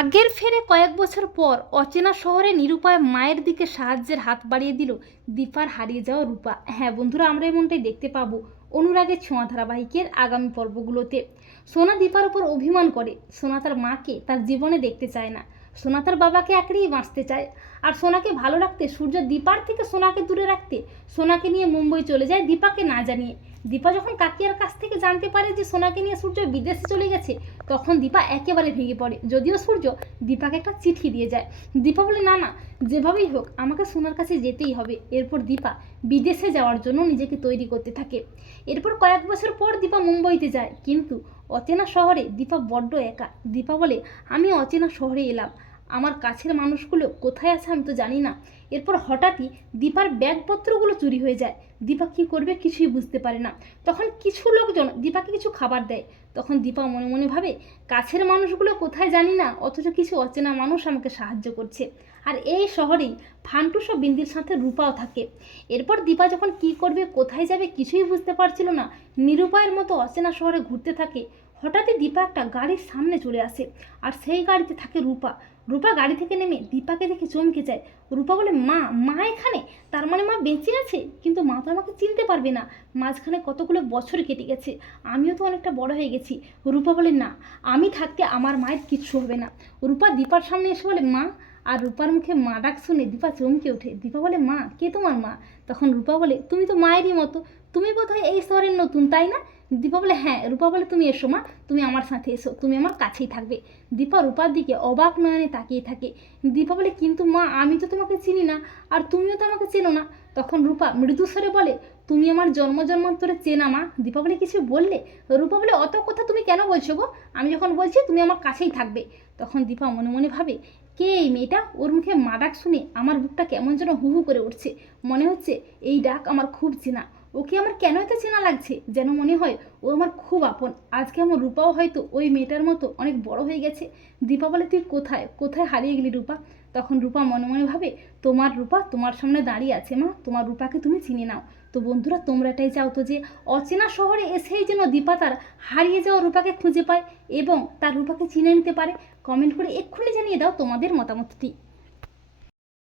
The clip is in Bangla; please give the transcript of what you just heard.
ভাগ্যের ফেরে কয়েক বছর পর অচেনা শহরে নিরুপায় মায়ের দিকে সাহায্যের হাত বাড়িয়ে দিল দীপার হারিয়ে যাওয়া রূপা। হ্যাঁ বন্ধুরা, আমরা এমনটাই দেখতে পাবো অনুরাগের ছোঁয়া ধারাবাহিকের আগামী পর্বগুলোতে। সোনা দীপার উপর অভিমান করে, সোনা তার মাকে তার জীবনে দেখতে চায় না। সোনা তার বাবাকে একড়েই বাঁচতে চায়। আর সোনাকে ভালো রাখতে, সূর্য দীপার থেকে সোনাকে দূরে রাখতে, সোনাকে নিয়ে মুম্বই চলে যায় দীপাকে না জানিয়ে। দীপা যখন কাকিয়ার কাছ থেকে জানতে পারে যে সোনাকে নিয়ে সূর্য বিদেশে চলে গেছে, তখন দীপা একেবারে ভেঙে পড়ে। যদিও সূর্য দীপাকে একটা চিঠি দিয়ে যায়। দীপা বলে, না না, যেভাবেই হোক, আমাকে সোনার কাছে যেতেই হবে। এরপর দীপা বিদেশে যাওয়ার জন্য নিজেকে তৈরি করতে থাকে। এরপর কয়েক বছর পর দীপা মুম্বইতে যায়। কিন্তু অচেনা শহরে দীপা বড্ড একা। দীপা বলে, আমি অচেনা শহরে এলাম। আমার কাছের মানুষগুলো কোথায় আছে আমি তো জানি না। এরপর হঠাৎই দীপার ব্যাগপত্রগুলো চুরি হয়ে যায়। দীপা কী করবে কিছুই বুঝতে পারে না। তখন কিছু লোকজন দীপাকে কিছু খাবার দেয়। তখন দীপা মনে মনে ভাবে, কাছের মানুষগুলো কোথায় জানি না, অথচ কিছু অচেনা মানুষ আমাকে সাহায্য করছে। আর এই শহরেই ফান্টুস ও বিন্দির সাথে রূপাও থাকে। এরপর দীপা যখন কি করবে, কোথায় যাবে কিছুই বুঝতে পারছিল না। নিরুপায়ের মতো অচেনা শহরে ঘুরতে থাকে। হঠাৎই দীপা একটা গাড়ির সামনে চলে আসে। আর সেই গাড়িতে থাকে রূপা। রূপা গাড়ি থেকে নেমে দীপাকে দেখে চমকে যায়। রূপা বলে, মা মা এখানে? তার মানে মা বেঁচে আছে? কিন্তু মা তো আমাকে চিনতে পারবে না। মাঝখানে কতগুলো বছর কেটে গেছে। আমিও তো অনেকটা বড় হয়ে গেছি। রূপা বলে, না, আমি থাকতে আমার মায়ের কিচ্ছু হবে না। রূপা দীপার সামনে এসে বলে, মা আর রূপার মুখে মা ডাক শুনে দীপা চমকে ওঠে। দীপা বলে, মা, কে তোমার মা? তখন রূপা বলে, তুমি তো মায়েরই মতো। তুমি বোধহয় এই শহরের নতুন, তাই না? দীপা বলে হ্যাঁ। রূপা বলে, তুমি এসো, মা। তুমি আমার সাথে এসো। তুমি আমার কাছেই থাকবে। দীপা রূপার দিকে অবাক নয়নে তাকিয়ে থাকে। দীপা বলে, কিন্তু মা, আমি তো তোমাকে চিনি না, আর তুমিও তো আমাকে চেনো না। তখন রূপা মৃদুস্বরে বলে, তুমি আমার জন্ম জন্মান্তরে চেনা, মা। দীপা বলে, কিছু বললে? রূপা বলে, অত কথা তুমি কেন বলছো গো? আমি যখন বলছি, তুমি আমার কাছেই থাকবে। তখন দীপা মনে মনে ভাবে কে এই মেয়েটা? ওর মুখে মা ডাক শুনে আমার বুকটা কেমন যেন হু হু করে উঠছে। মনে হচ্ছে এই ডাক আমার খুব চেনা। ওকে আমার কেন এত চেনা লাগছে? যেন মনে হয় ও আমার খুব আপন। আজকে আমার রূপাও হয়তো ওই মেয়েটার মতো অনেক বড় হয়ে গেছে। দীপা বলে, তুই কোথায়? কোথায় হারিয়ে গেলি রূপা? তখন রূপা মনে মনে ভাবে, তোমার রূপা তোমার সামনে দাঁড়িয়ে আছে মা। তোমার রূপাকে তুমি চিনে নাও। তো বন্ধুরা, তোমরা এটাই চাও তো যে অচেনা শহরে এসেই যেন দীপা তার হারিয়ে যাওয়া রূপাকে খুঁজে পায় এবং তার রূপাকে চিনে নিতে পারে। কমেন্ট করে এক্ষুনি জানিয়ে দাও তোমাদের মতামতটি।